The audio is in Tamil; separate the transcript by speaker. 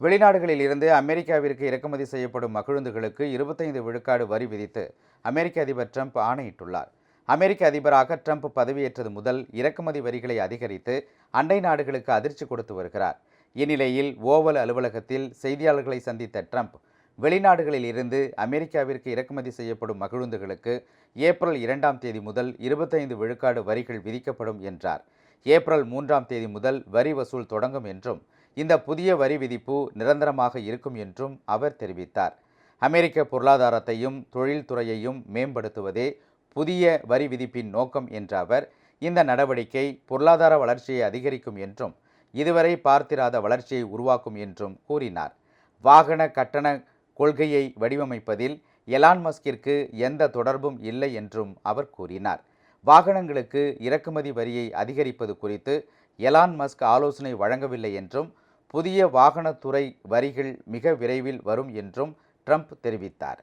Speaker 1: வெளிநாடுகளில் இருந்து அமெரிக்காவிற்கு இறக்குமதி செய்யப்படும் மகிழுந்துகளுக்கு இருபத்தைந்து விழுக்காடு வரி விதித்து அமெரிக்க அதிபர் ட்ரம்ப் ஆணையிட்டுள்ளார். அமெரிக்க அதிபராக ட்ரம்ப் பதவியேற்றது முதல் இறக்குமதி வரிகளை அதிகரித்து அண்டை நாடுகளுக்கு அதிர்ச்சி கொடுத்து வருகிறார். இந்நிலையில் ஓவல் அலுவலகத்தில் செய்தியாளர்களை சந்தித்த ட்ரம்ப் வெளிநாடுகளில் இருந்து அமெரிக்காவிற்கு இறக்குமதி செய்யப்படும் மகிழுந்துகளுக்கு ஏப்ரல் இரண்டாம் தேதி முதல் இருபத்தைந்து விழுக்காடு வரிகள் விதிக்கப்படும் என்றார். ஏப்ரல் மூன்றாம் தேதி முதல் வரி வசூல் தொடங்கும் என்றும் இந்த புதிய வரி விதிப்பு நிரந்தரமாக இருக்கும் என்றும் அவர் தெரிவித்தார். அமெரிக்க பொருளாதாரத்தையும் தொழில்துறையையும் மேம்படுத்துவதே புதிய வரி விதிப்பின் நோக்கம் என்ற அவர் இந்த நடவடிக்கை பொருளாதார வளர்ச்சியை அதிகரிக்கும் என்றும் இதுவரை பார்த்திராத வளர்ச்சியை உருவாக்கும் என்றும் கூறினார். வாகன கட்டண கொள்கையை வடிவமைப்பதில் எலான் மஸ்கிற்கு எந்த தொடர்பும் இல்லை என்றும் அவர் கூறினார். வாகனங்களுக்கு இறக்குமதி வரியை அதிகரிப்பது குறித்து எலான் மஸ்க் ஆலோசனை வழங்கவில்லை என்றும் புதிய வாகனத்துறை வரிகள் மிக விரைவில் வரும் என்றும் ட்ரம்ப் தெரிவித்தார்.